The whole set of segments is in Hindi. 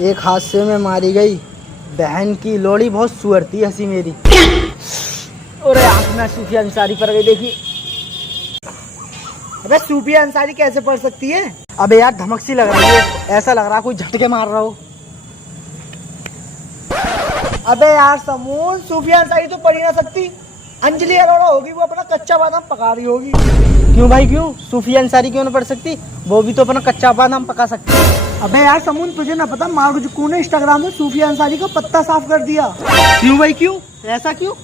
एक हादसे में मारी गई बहन की लोड़ी बहुत सुअर थी हंसी मेरी। अरे आँख में सूफिया अंसारी पड़ गई देखिए। अबे सूफिया अंसारी कैसे पड़ सकती है? अबे यार धमक सी लग रही है, ऐसा लग रहा कोई झटके मार रहा हो। अबे यार समून, सूफिया अंसारी तो पड़ ही ना सकती। अंजलि अरोड़ा होगी, वो अपना कच्चा बादाम पका रही होगी। क्यों भाई क्यों? सूफिया अंसारी क्यों ना पड़ सकती? वो भी तो अपना कच्चा बादाम पका सकती है। अबे यार समून, तुझे ना पता मार्क जुक्कू ने इंस्टाग्राम में सूफिया अंसारी का पत्ता साफ कर दिया। क्यों भाई क्यों? ऐसा क्यों?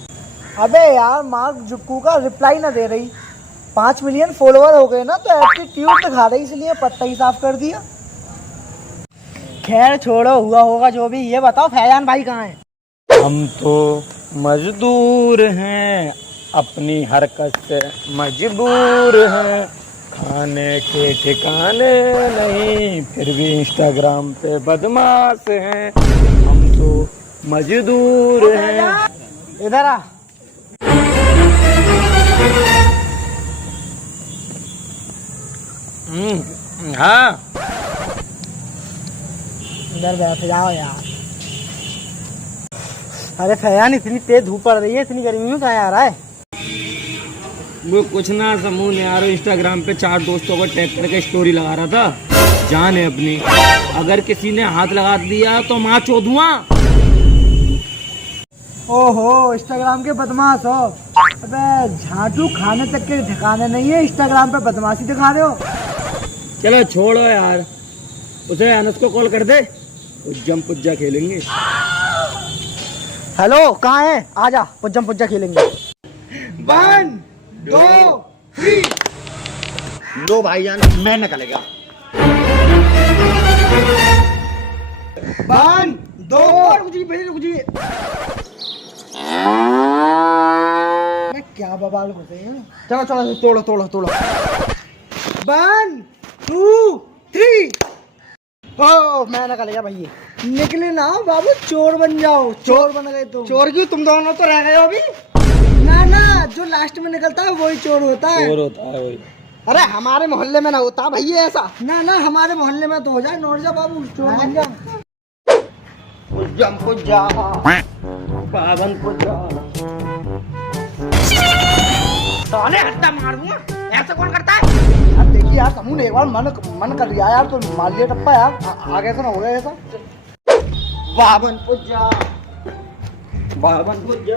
अबे यार मार्क जुक्कू का रिप्लाई ना दे रही, 5 मिलियन फॉलोवर हो गए ना तो एटीट्यूड दिखा रही, इसलिए पत्ता ही साफ कर दिया। खैर छोड़ो, हुआ होगा जो भी। ये बताओ फैजान भाई कहाँ है? हम तो मजदूर हैं, अपनी हरकत से मजबूर हैं, खाने के ठिकाने नहीं, फिर भी इंस्टाग्राम पे बदमाश हैं। हम तो मजदूर हैं। इधर आ। हाँ इधर बैठ जाओ यार। अरे फैयान, इतनी तेज धूप पड़ रही है, इतनी गर्मी में कहाँ आ रहा है? वो कुछ ना समूह यार, इंस्टाग्राम पे 4 दोस्तों को टैग करके स्टोरी लगा रहा था। जान है अपनी, अगर किसी ने हाथ लगा दिया तो माँ चौधुआ। ओहो, इंस्टाग्राम के बदमाश हो। अबे झाटू खाने तक के ठिकाने नहीं है, इंस्टाग्राम पे बदमाशी दिखा रहे हो। चलो छोड़ो यार, उसे अनस को कॉल कर दे, उज्जम पुज्जा खेलेंगे। हेलो, कहाँ है? आजा, पुज्जम पुज्जा खेलेंगे। 1 2 3। लो भाईजान, मैं निकलेगा। 1 2 रुक जी। मैं क्या बवाल होते हैं। चलो तोड़ो। 1 2 3। ओ मैं निकल गया भैया। निकले ना बाबू, चोर बन जाओ। चोर बन गए तुम। चोर क्यों? तुम दोनों तो रह गए हो अभी। ना, जो लास्ट में निकलता है वही चोर होता है। चोर होता है वही। अरे हमारे मोहल्ले में ना होता भैया ऐसा। ना हमारे मोहल्ले में तो हो जाए। नोट जा बाबू, चोर बन जा। उज्जम पुज्जा, पावन पुज्जा। साले हट्टा मार दूंगा। ऐसा कौन करता है? अब देखिए यार समूह, एक बार मन कर रहा यार, तो मार लिया टप्पा यार। आगे से ना हो गया ऐसा। पावन पुज्जा, पावन पुज्जा।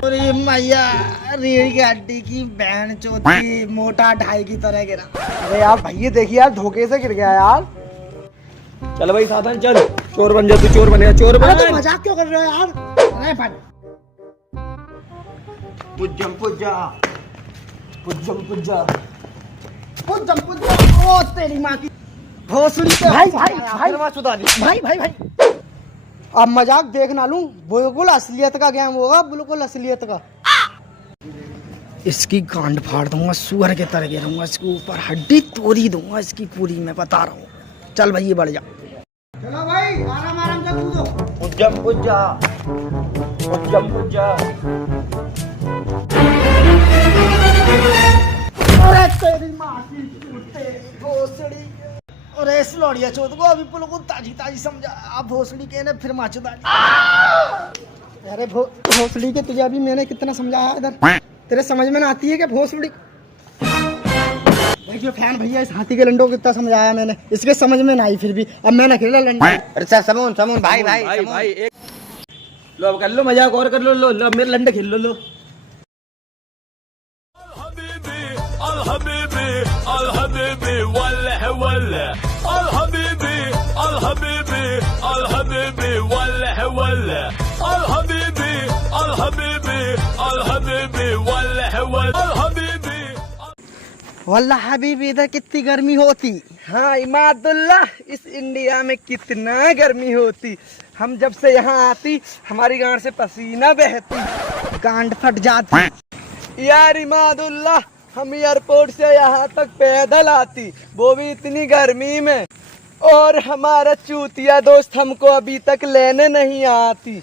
अरे मैया, रीढ़ की हड्डी की बहन चोती, मोटा ढाई की तरह गिरा। अरे यार भैया देखिए यार, धोखे से गिर गया यार। चल भाई साधन, चल चोर बन जा, तू चोर बनेगा, चोर बन। अरे तो मजाक क्यों कर रहे हो यार? अरे भाई उज्जम पुज्जा, पुज्जम पुज्जा। ओ तेरी माँ की भोसड़ी पे। भाई अब मजाक देख ना लूं, बिल्कुल असलियत का गेम होगा, बिल्कुल असलियत का। इसकी गांड फाड़ दूंगा, सुअर के तरह गिरूंगा, इसके ऊपर हड्डी तोड़ी दूंगा इसकी पूरी, मैं बता रहा हूँ। चल भाई ये बढ़ जा। चलो भाई आराम से कूदो। उज्जम पुज्जा, उज्जम पुज्जा। अरे तेरी माँ की भोसड़ी। अरे इस लौड़िया चोद को अभी बिल्कुल ताजी समझा। अब भोसड़ी के ने फिर माचुदा। अरे भोसड़ी के तुझे अभी मैंने कितना समझाया इधर, तेरे समझ में ना आती है क्या भोसड़ी? भाई जो फैन भैया, इस हाथी के लंडो को कितना समझाया मैंने, इसके समझ में ना आई फिर भी। अब मैं ना खेला लंडा। अच्छा समून भाई एक लो, अब कर लो मजाक और कर लो, मेरे लंडे खेल लो। वल्लाह हबीबी, इधर कितनी गर्मी होती। हाँ इमादुल्लाह, इस इंडिया में कितना गर्मी होती। हम जब से यहाँ आती, हमारी गांड से पसीना बहती, गांड फट जाती। यार इमादुल्लाह, हम एयरपोर्ट से यहाँ तक पैदल आती, वो भी इतनी गर्मी में, और हमारा चूतिया दोस्त हमको अभी तक लेने नहीं आती।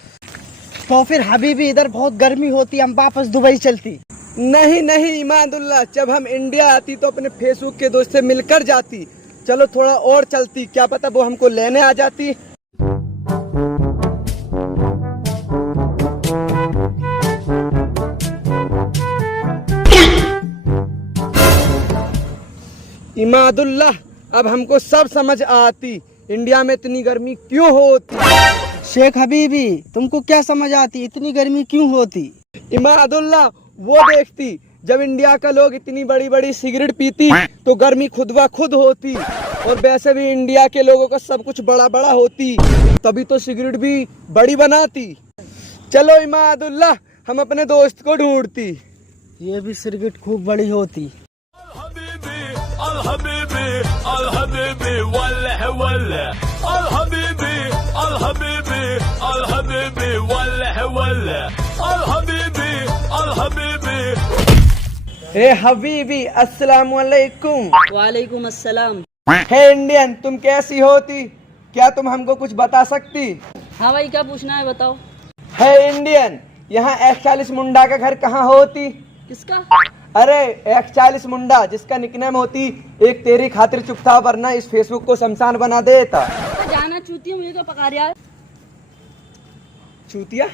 तो फिर हबीबी इधर बहुत गर्मी होती, हम वापस दुबई चलती। नहीं इमादुल्लाह, जब हम इंडिया आती तो अपने फेसबुक के दोस्त से मिलकर जाती, चलो थोड़ा और चलती, क्या पता वो हमको लेने आ जाती। इमादुल्लाह, अब हमको सब समझ आती, इंडिया में इतनी गर्मी क्यों होती। शेख हबीबी, तुमको क्या समझ आती, इतनी गर्मी क्यों होती? इमादुल्लाह, वो देखती जब इंडिया का लोग इतनी बड़ी बड़ी सिगरेट पीती तो गर्मी खुद ब खुद होती, और वैसे भी इंडिया के लोगों का सब कुछ बड़ा बड़ा होती, तभी तो सिगरेट भी बड़ी बनाती। चलो इमादुल्लाह, हम अपने दोस्त को ढूंढती। ये भी सिगरेट खूब बड़ी होती। हे हबीबी, अस्सलाम वालेकुम। वालेकुम अस्सलाम। हे इंडियन, तुम कैसी होती, क्या तुम हमको कुछ बता सकती? हाँ भाई, क्या पूछना है बताओ। हे इंडियन, यहाँ X40 मुंडा का घर कहाँ होती? किसका? अरे X40 मुंडा, जिसका निकनेम होती एक तेरी खातिर चुप था वरना इस फेसबुक को शमशान बना देता। जाना चूतिया, मुझे क्या पका रहा है? चूतिया?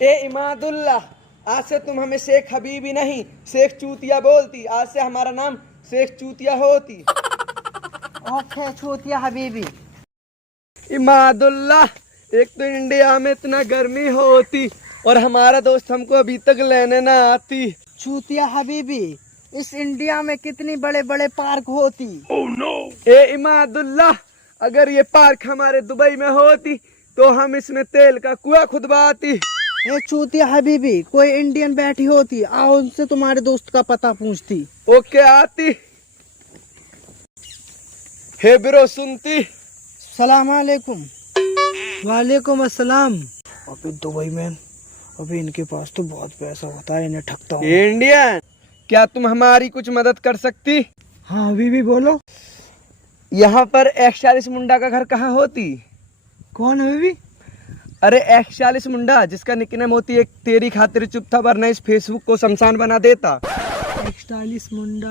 ए इमादुल्लाह, आज से तुम हमें शेख हबीबी नहीं शेख चूतिया बोलती, आज से हमारा नाम शेख चूतिया होती। ओके चूतिया हबीबी। इमादुल्लाह, एक तो इंडिया में इतना गर्मी होती और हमारा दोस्त हमको अभी तक लेने ना आती। चूतिया हबीबी, इस इंडिया में कितनी बड़े बड़े पार्क होती। ए इमादुल्लाह, अगर ये पार्क हमारे दुबई में होती तो हम इसमें तेल का कुआं खुदवाती। ए चूतिया हबीबी, कोई इंडियन बैठी होती, आओ उनसे तुम्हारे दोस्त का पता पूछती। ओके आती। हे ब्रो, सुनती? सलाम अलैकुम। वालेकुम अस्सलाम। अभी दुबई में अभी इनके पास तो बहुत पैसा होता है, इन्हें ठगता हूँ। इंडियन, क्या तुम हमारी कुछ मदद कर सकती? हाँ हबीबी बोलो। यहाँ पर X40 मुंडा का घर कहाँ होती? कौन हबीबी? अरे X40 मुंडा, जिसका निकनेम होती एक तेरी खातिर चुप था वरना इस फेसबुक को शमशान बना देता। X40 मुंडा।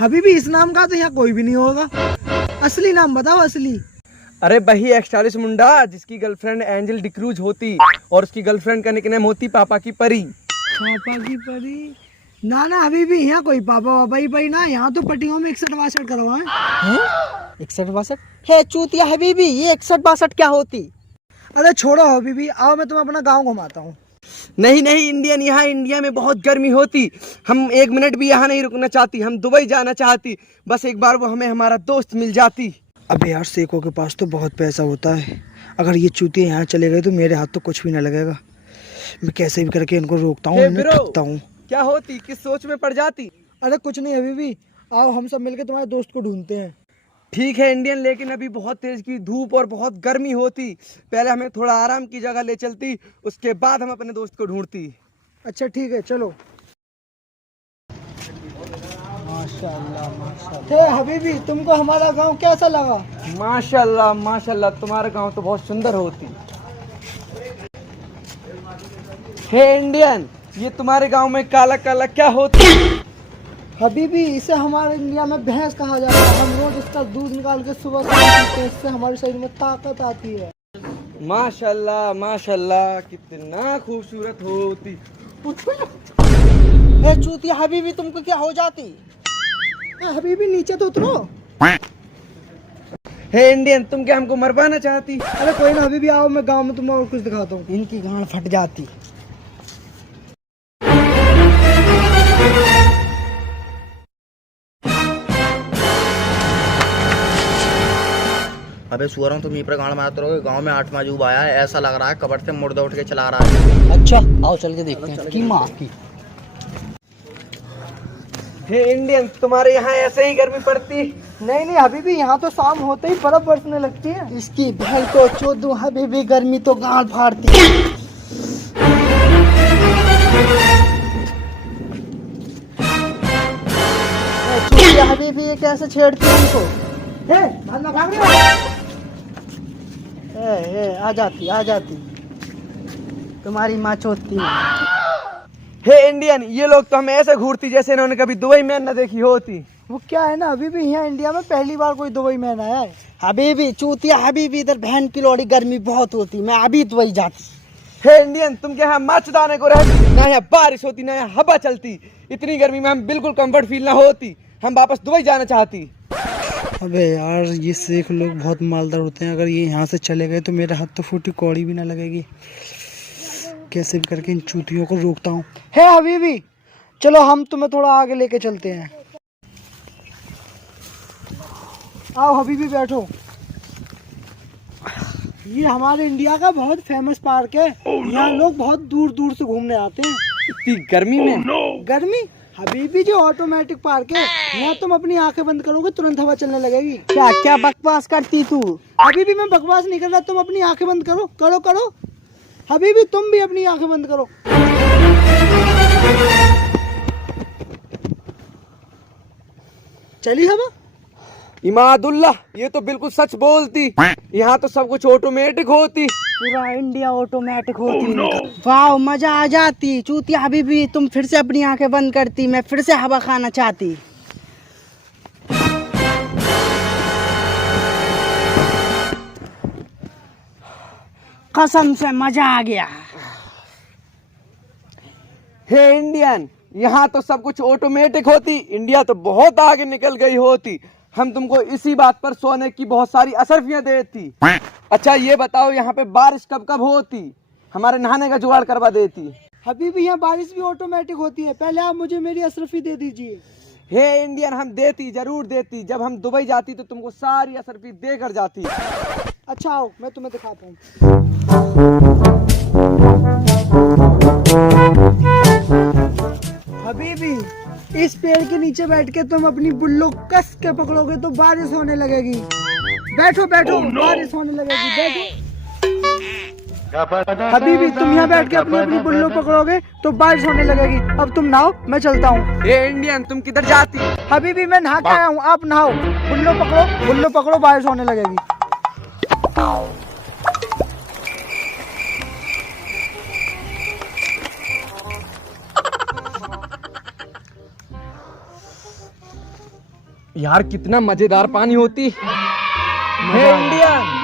हबीबी, इस नाम का तो यहाँ कोई भी नहीं होगा। असली नाम बताओ, असली। अरे वही X40 मुंडा, जिसकी गर्लफ्रेंड एंजल डिक्रूज होती और उसकी गर्लफ्रेंड का निकनेम होती पापा की परी। पापा की परी? ना ना हबीबी, यहाँ कोई पापा वापा ही परी ना, यहाँ तो पट्टियों में 61-62 करवाए। 61-62? हे चूतिया हबीबी, ये 61-62 क्या होती? अरे छोड़ो हबीबी, आओ मैं तुम्हें अपना गाँव घुमाता हूँ। नहीं नहीं इंडियन, यहाँ इंडिया में बहुत गर्मी होती, हम एक मिनट भी यहाँ नहीं रुकना चाहती, हम दुबई जाना चाहती, बस एक बार वो हमें हमारा दोस्त मिल जाती। अबे यार, शेखों के पास तो बहुत पैसा होता है, अगर ये चूतिया यहाँ चले गए तो मेरे हाथ तो कुछ भी ना लगेगा। मैं कैसे भी करके इनको रोकता हूँ, इन्हें ठगता हूँ। क्या होती, किस सोच में पड़ जाती? अरे कुछ नहीं हबीबी, आओ हम सब मिलकर तुम्हारे दोस्त को ढूंढते हैं। ठीक है इंडियन, लेकिन अभी बहुत तेज की धूप और बहुत गर्मी होती, पहले हमें थोड़ा आराम की जगह ले चलती, उसके बाद हम अपने दोस्त को ढूंढती। अच्छा ठीक है, चलो। माशाल्लाह माशाल्लाह। हबीबी, तुमको हमारा गांव कैसा लगा? माशाल्लाह माशाल्लाह, तुम्हारा गांव तो बहुत सुंदर होती। हे इंडियन, ये तुम्हारे गांव में काला काला क्या होता? हबीबी, इसे हमारे इंडिया में भैंस कहा जाता है, हम रोज इसका दूध निकाल के सुबह शाम पीते हैं, इससे हमारे शरीर में ताकत आती है। माशाल्लाह माशाल्लाह, कितना खूबसूरत होती। ए चूतिया हबीबी, तुमको क्या हो जाती? हबीबी नीचे तो उतरो। हे इंडियन, तुम क्या हमको मरवाना चाहती? अरे कोई ना हबीबी, आओ मैं गांव में तुम्हें और कुछ दिखाता हूँ। इनकी गांड फट जाती। अबे सुअरों, तुम यहीं पर गांड मारते रहोगे, गांव में 8 माजूब आया है, ऐसा लग रहा है कबर से मुर्दा उठ के चला रहा है। अच्छा आओ चल के देखते हैं की माँ की। हे इंडियन, तुम्हारे यहाँ ऐसे ही गर्मी पड़ती? नहीं नहीं हबीबी, यहाँ तो शाम होते ही बर्फ बरसने लगती है। इसकी बहन को चोदू हबीबी, गर्मी तो गांड फाड़ती है। हबीबी, ये कैसे छेड़ती है उनको? आ जाती तुम्हारी माँ चोदती है। हे इंडियन, ये लोग तो हमें ऐसे घूरती जैसे इन्होंने कभी दुबई में न देखी होती। वो क्या है ना, अभी भी यहाँ इंडिया में पहली बार कोई दुबई मैन आया है। हबीबी चूतिया हबीबी, इधर बहन की लोड़ी गर्मी बहुत होती, मैं अभी दुबई जाती। हे इंडियन, तुम क्या यहाँ मच्छदाने को रहती, ना यहाँ बारिश होती ना यहाँ हवा चलती। इतनी गर्मी में हम बिल्कुल कंफर्ट फील ना होती, हम वापस दुबई जाना चाहती। अबे यार, ये शेख लोग बहुत मालदार होते हैं, अगर ये यहाँ से चले गए तो मेरे हाथ तो फूटी कौड़ी भी ना लगेगी। कैसे भी करके इन चूतियों को रोकता हूँ। हे हबीबी, चलो हम तुम्हें थोड़ा आगे लेके चलते हैं। आओ हबीबी, बैठो। ये हमारे इंडिया का बहुत फेमस पार्क है। यहाँ लोग बहुत दूर दूर से घूमने आते हैं। इतनी गर्मी में गर्मी? हबीबी जो ऑटोमेटिक पार्क है, यहाँ तुम अपनी आंखें बंद करोगे तुरंत हवा चलने लगेगी। क्या क्या बकवास करती तू? हबीबी मैं बकवास नहीं कर रहा, तुम अपनी आंखें बंद करो। करो करो हबीबी, तुम भी अपनी आंखें बंद करो। चली हवा? इमादुल्लाह, ये तो बिल्कुल सच बोलती। यहाँ तो सब कुछ ऑटोमेटिक होती। पूरा इंडिया ऑटोमेटिक होती। वाह, मजा आ जाती। चूतिया हबीबी, तुम फिर से अपनी आंखें बंद करती, मैं फिर से हवा खाना चाहती। कसम से मजा आ गया। हे इंडियन, यहाँ तो सब कुछ ऑटोमेटिक होती, इंडिया तो बहुत आगे निकल गई होती। हम तुमको इसी बात पर सोने की बहुत सारी असरफियां देती। अच्छा ये बताओ, यहाँ पे बारिश कब कब होती, हमारे नहाने का जुगाड़ करवा देती। हबीबी यहाँ बारिश भी ऑटोमेटिक होती है, पहले आप मुझे मेरी असरफी दे दीजिए। हे इंडियन, हम देती, जरूर देती। जब हम दुबई जाती तो तुमको सारी असरफी देकर जाती। अच्छा आओ, मैं तुम्हें दिखाता हूँ। हबीबी, इस पेड़ के नीचे बैठ के तुम अपनी बुल्लो कस के पकड़ोगे तो बारिश होने लगेगी। बैठो बैठो, बारिश होने लगेगी, बैठो। हबीबी, तुम यहाँ बैठ के अपनी अपनी बुल्लो पकड़ोगे तो बारिश होने लगेगी। अब तुम नहाओ, मैं चलता हूँ। हे इंडियन, तुम किधर जाती? हबीबी मैं नहा के आया हूँ, आप नहाओ। बुल्लो पकड़ो, बारिश होने लगेगी। यार कितना मजेदार पानी होती। हे इंडियन।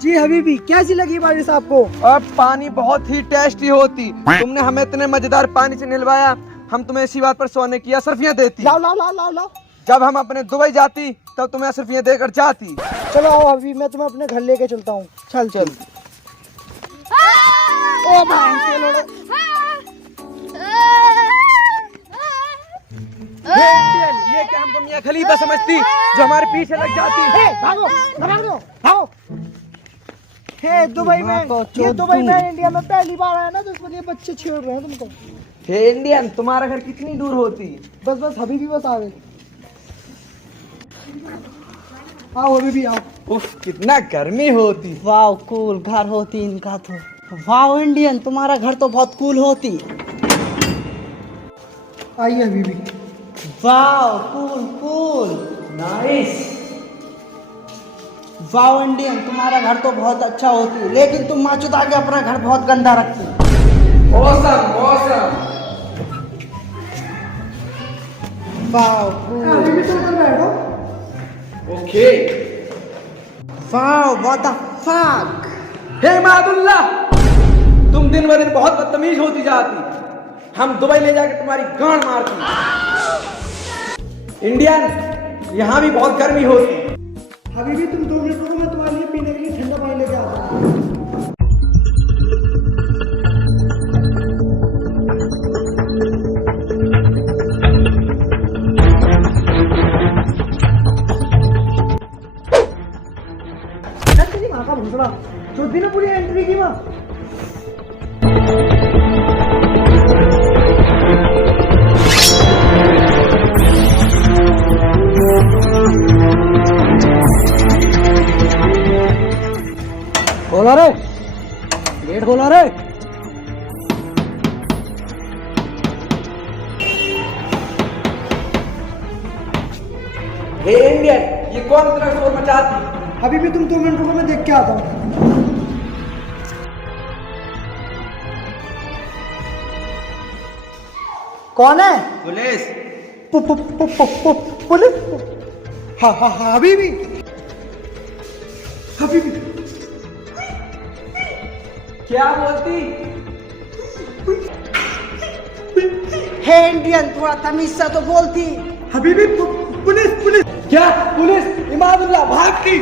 जी हबीबी, कैसी लगी बारिश आपको? अब पानी बहुत ही टेस्टी होती। तुमने हमें इतने मजेदार पानी से नहलवाया, हम तुम्हें इसी बात पर सोने की असरफियां देती। लाओ लाओ लाओ लाओ लाओ। जब हम अपने दुबई जाती तब तुम्हें असरफियां देकर जाती। चलो आओ हबीबी, मैं तुम्हें अपने घर लेके चलता हूँ। चल चल। ओ भाई, हे इंडियन, ये क्या हमको मियां खलीफा समझती जो हमारे पीछे लग जाती? भागो भागो भागो। हे दुबई में, ये दुबई में इंडिया में पहली बार आया ना, तो इसमें ये बच्चे छेड़ रहे हैं तुमको। हे इंडियन, तुम्हारा घर कितनी दूर होती? बस बस हबीबी, बस आ गए। आओ हबीबी आओ। उफ, कितना गर्मी होती। वाह, कूल घर होती इनका तो। वाह इंडियन, तुम्हारा घर तो बहुत कूल होती। आइए हबीबी। वाह, कूल कूल, नाइस। वाह इंडियन, तुम्हारा घर तो बहुत अच्छा होती, लेकिन तुम माचुदा के अपना घर बहुत गंदा रखती। मौसम मौसम। वाह कूल। ओके। वाह, व्हाट द फक। हे मादुल्ला, तुम दिन ब दिन बहुत बदतमीज होती जाती। हम दुबई ले जाके तुम्हारी गांड मारती। इंडियन, यहाँ भी बहुत गर्मी होती। हबीबी तुम 2 मिनट रुको, मैं तुम्हारे लिए पीने के लिए ठंडा पानी लेके आता हूँ। माँ का भूसड़ा चौथी ने पूरी एंट्री की माँ। खोला रे, गेट खोला रे। हे इंडियन, ये कौन इतना शोर मचाती? अभी भी तुम 2 मिनट रुको, मैं देख के आता हूँ। कौन है? पुलिस। पुलिस? हाँ हाँ हाँ हबीबी, हबीबी क्या बोलती? हे इंडियन, थोड़ा तमीज से तो बोलती। Habibi police police. क्या पुलिस? इमादुल्लाह भाग की।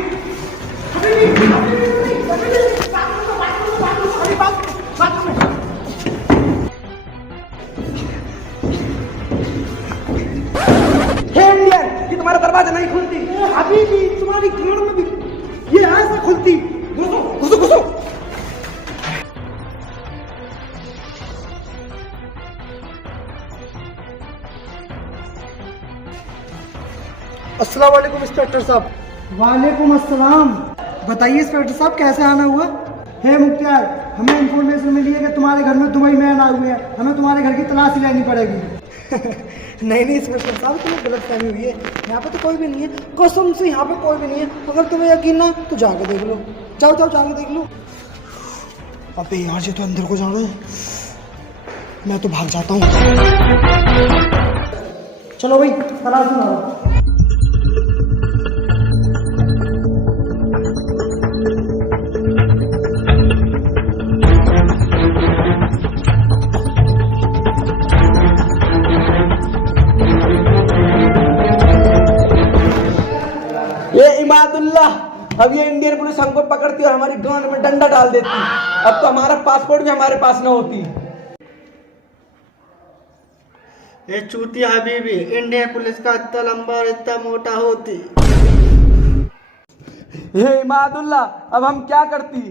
हे इंडियन, ये तुम्हारा दरवाजा नहीं खुलती। हबीबी तुम्हारी गाड़ में भी ये ऐसा खुलती। घुसो घुसो घुसो। अस्सलाम वालेकुम इंस्पेक्टर साहब। वालेकुम अस्सलाम। बताइए इंस्पेक्टर साहब, कैसे आना हुआ? हे मुख्तार, हमें इंफॉर्मेशन मिली है कि तुम्हारे घर में दुबई मैन आए हुए हैं, हमें तुम्हारे घर की तलाशी लेनी पड़ेगी। नहीं नहीं इंस्पेक्टर साहब, तुम्हें गलत फहमी हुई है। यहाँ पे तो कोई भी नहीं है, कसम से यहाँ पे कोई भी नहीं है। अगर तुम्हें यकीन ना तो जाके देख लो। जाओ जाओ जाके देख लो। अबे यार, ये तो अंदर को जा रहे हैं, मैं तो भाग जाता हूँ। चलो भाई, तलाशी मारो। ये इमादुल्लाह, अब ये इंडियन पुलिस हमको पकड़ती और हमारी गांड में डंडा डाल देती। अब तो हमारा पासपोर्ट भी हमारे पास न होती। ये चूतिया हबीबी, इंडियन पुलिस का इतना लंबा और इतना मोटा होती। हे इमादुल्लाह, अब हम क्या करती?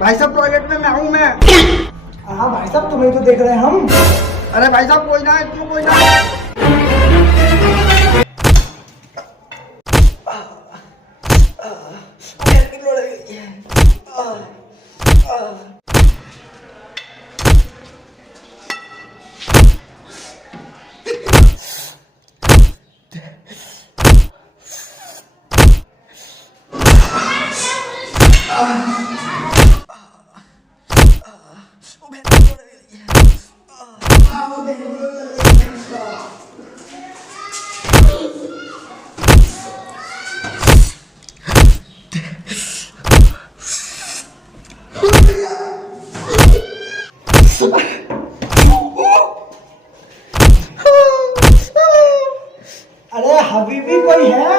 भाई साहब टॉयलेट में मैं हूँ मैं। हाँ भाई साहब, तुम्हें तो देख रहे हैं हम। अरे भाई साहब कोई ना है, क्यों कोई ना है? अरे हबीबी कोई है?